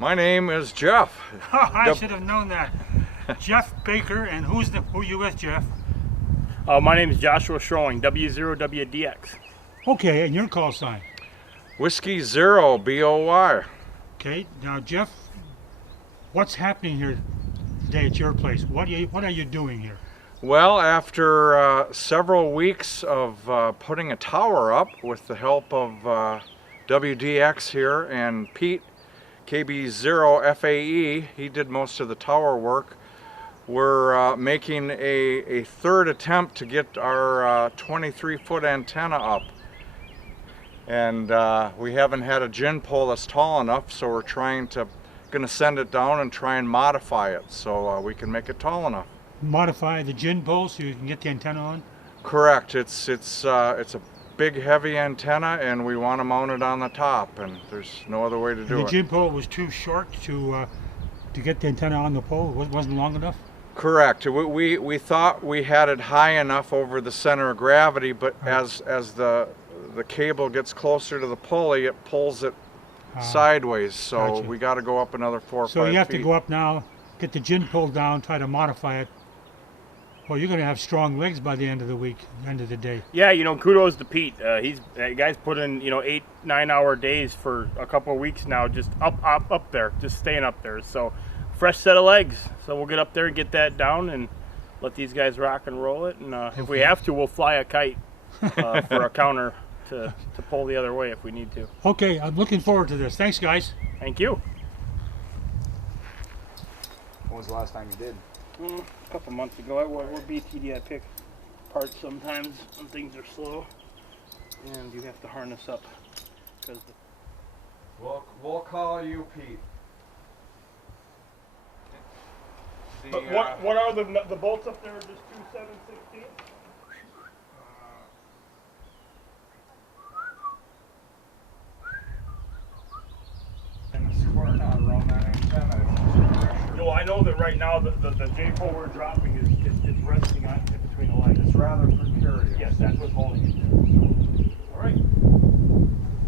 My name is Jeff. I should have known that. Jeff Baker, and who you with, Jeff? My name is Joshua Schroing, W0WDX. Okay, and your call sign? Whiskey Zero, BOY. Okay, now Jeff, what's happening here today at your place? What are you doing here? Well, after several weeks of putting a tower up with the help of WDX here and Pete, KB0 FAE, he did most of the tower work. We're making a third attempt to get our 23-foot antenna up. And we haven't had a gin pole that's tall enough, so we're going to send it down and try and modify it so we can make it tall enough. Modify the gin pole so you can get the antenna on? Correct. It's a big heavy antenna and we want to mount it on the top, and there's no other way to do it. The gin pole was too short to get the antenna on the pole? It wasn't long enough? Correct. We thought we had it high enough over the center of gravity, but as the cable gets closer to the pulley, it pulls it sideways, so gotcha. We got to go up another 4 or 5 feet. So you have to go up now, get the gin pole down, try to modify it. Well, you're going to have strong legs by the end of the week, end of the day. Yeah, kudos to Pete. That guy's put in 8-9 hour days for a couple of weeks now, just up there, just staying up there. So fresh set of legs. So we'll get up there and get that down and let these guys rock and roll it. And if we have to, we'll fly a kite for a counter to pull the other way if we need to. Okay, I'm looking forward to this. Thanks, guys. Thank you. When was the last time you did? A couple months ago. We're BTD. I pick parts sometimes when things are slow, and you have to harness up because. We'll call you Pete. But what are the bolts up there? Just 2 7/16? And the square knot around that antenna. No, I know that right now the J-pole we're dropping is resting on in between the legs. It's rather precarious. Yes, that's what's holding it there. So, all right.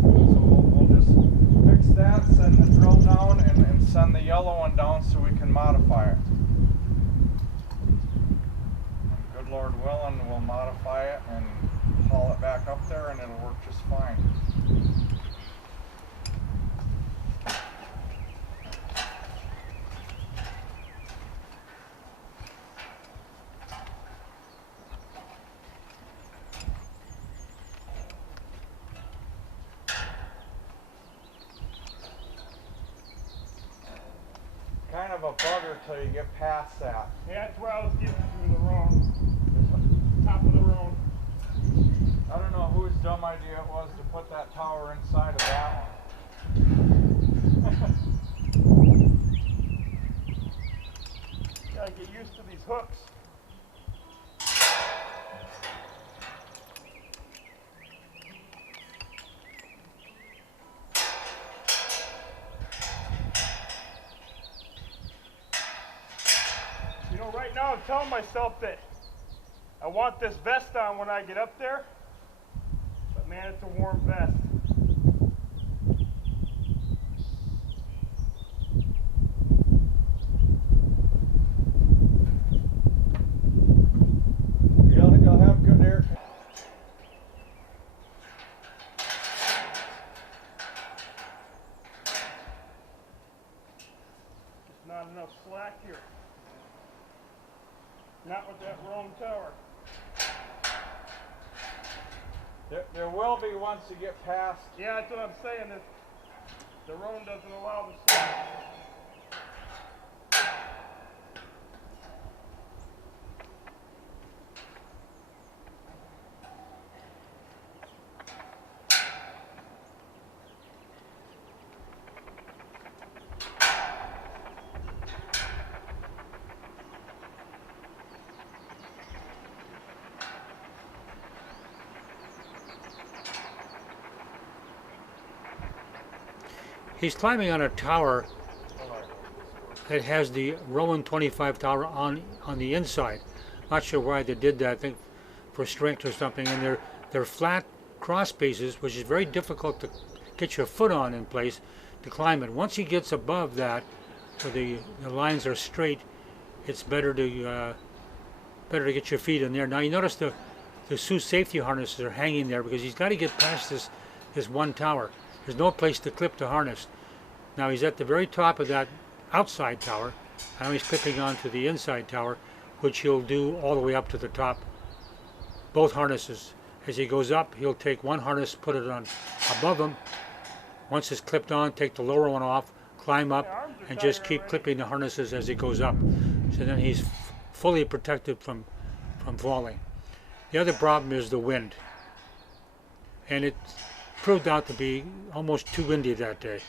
So we'll just fix that, send the drill down, and send the yellow one down so we can modify it. And good Lord willing, we'll modify it and haul it back up there, and it'll work just fine. Kind of a bugger till you get past that. Yeah, that's where I was getting through the wrong, top of the road. I don't know whose dumb idea it was to put that tower inside of that one. Gotta get used to these hooks. Right now I'm telling myself that I want this vest on when I get up there, but man, it's a warm vest. You'll have good air. There's not enough slack here. Not with that wrong tower. There will be once you get past. Yeah, that's what I'm saying. The roan doesn't allow the slack. He's climbing on a tower that has the Rowan 25 tower on the inside. Not sure why they did that. I think for strength or something. And they're flat cross pieces, which is very difficult to get your foot on in place to climb it. Once he gets above that, where the lines are straight, it's better to get your feet in there. Now you notice the Sioux safety harnesses are hanging there because he's got to get past this one tower. There's no place to clip the harness. Now he's at the very top of that outside tower. Now he's clipping onto the inside tower, which he'll do all the way up to the top. Both harnesses. As he goes up, he'll take one harness, put it on above him. Once it's clipped on, take the lower one off, climb up, and just keep clipping the harnesses as he goes up. So then he's fully protected from falling. The other problem is the wind. And it proved out to be almost too windy that day.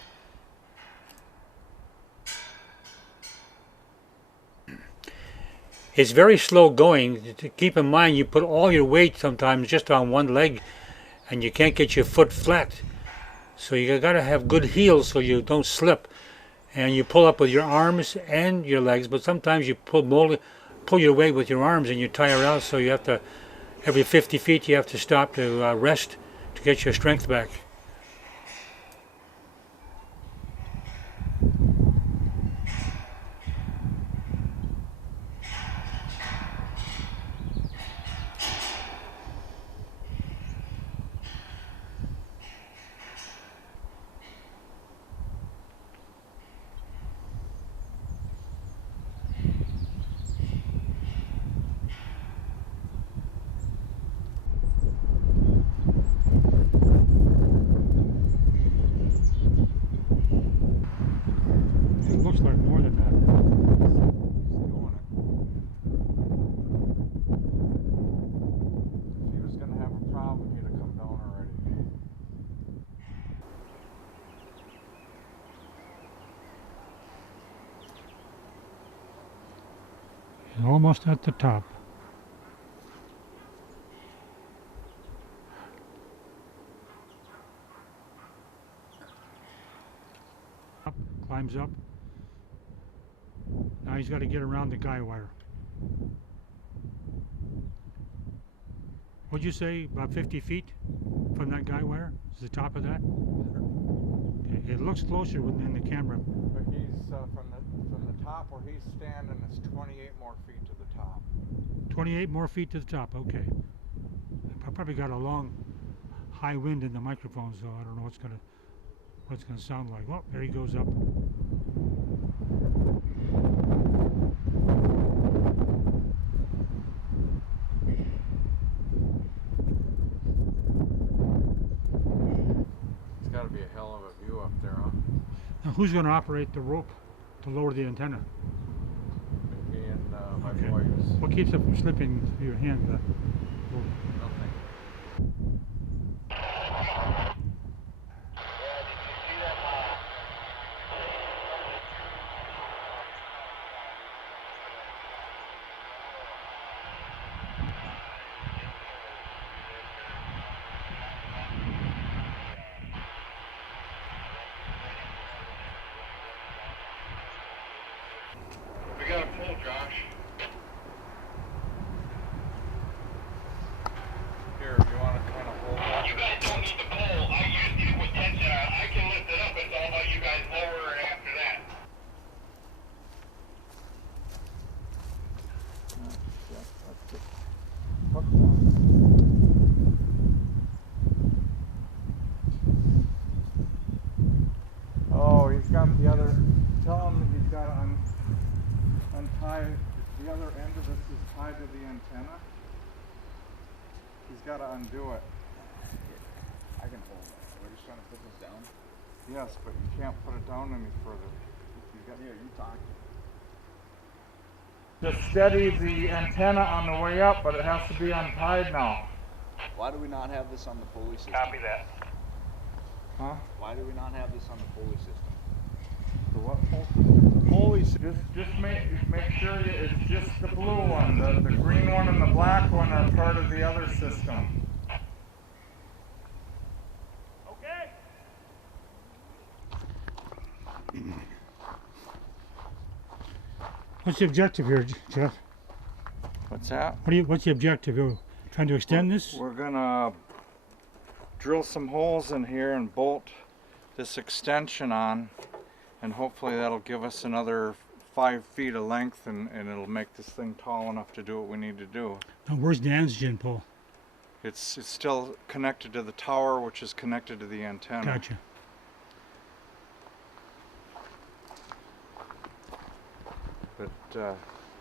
It's very slow going. To keep in mind, you put all your weight sometimes just on one leg and you can't get your foot flat. So you got to have good heels so you don't slip. And you pull up with your arms and your legs, but sometimes you pull your weight with your arms and you tire out, so you have to, every 50 feet you have to stop to rest to get your strength back. Looks like more than that. If he was going to have a problem, he'd have come down already. He's almost at the top. Climbs up. Now he's got to get around the guy wire. What'd you say, about 50 feet from that guy wire? Is the top of that? Okay. It looks closer within the camera. But he's from the top where he's standing, it's 28 more feet to the top. 28 more feet to the top, okay. I probably got a long, high wind in the microphone, so I don't know what it's gonna sound like. Oh, there he goes up. It's got to be a hell of a view up there, huh? Now who's gonna operate the rope to lower the antenna? Me and my Okay. boys. What keeps it from slipping through your hand? Nothing. We got a pull, Josh. Here, you want to kind of hold that? You guys don't need the pull. I used it with tension. I can lift it up. It's all about you guys lower it after that. Oh, he's got the other. Tell him he's got to untie. The other end of this is tied to the antenna. He's got to undo it. I can hold that. We're just trying to put this down. Yes, but you can't put it down any further. You got Here, you talk. Just steady the antenna on the way up, but it has to be untied now. Why do we not have this on the pulley system? Copy that. Huh? Why do we not have this on the pulley system? The what pole? Pulley Just make sure it's just the blue one. The green one and the black one are part of the other system. Okay. What's the objective here, Jeff? What's that? What's the objective? You're trying to extend this? We're gonna drill some holes in here and bolt this extension on, and hopefully that'll give us another 5 feet of length, and it'll make this thing tall enough to do what we need to do. Now, where's the oxygen pole? It's still connected to the tower, which is connected to the antenna. Gotcha. But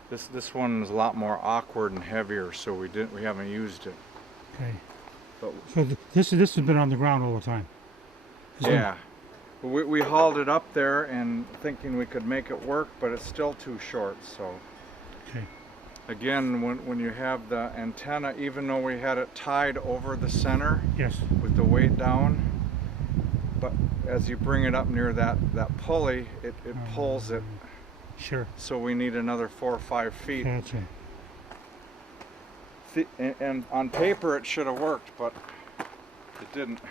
this one is a lot more awkward and heavier, so we haven't used it. Okay. But So this has been on the ground all the time. yeah, we hauled it up there and thinking we could make it work, but it's still too short. So Okay. again, when you have the antenna, even though we had it tied over the center Yes. with the weight down, but as you bring it up near that pulley, it pulls it. Sure. So we need another 4 or 5 feet. Gotcha. And on paper it should have worked, but it didn't.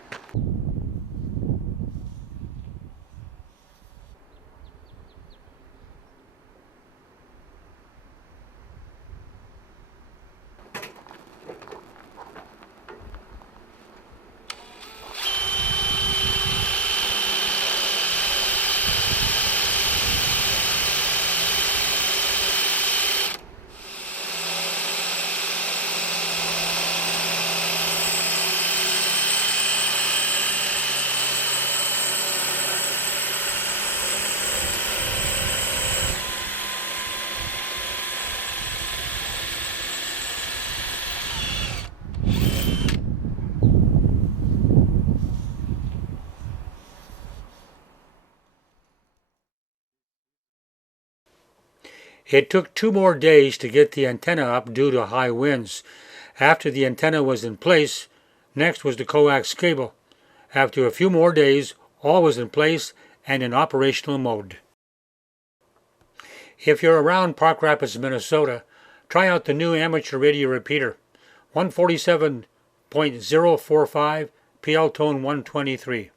It took 2 more days to get the antenna up due to high winds. After the antenna was in place, next was the coax cable. After a few more days, all was in place and in operational mode. If you're around Park Rapids, Minnesota, try out the new amateur radio repeater, 147.045 PL tone 123.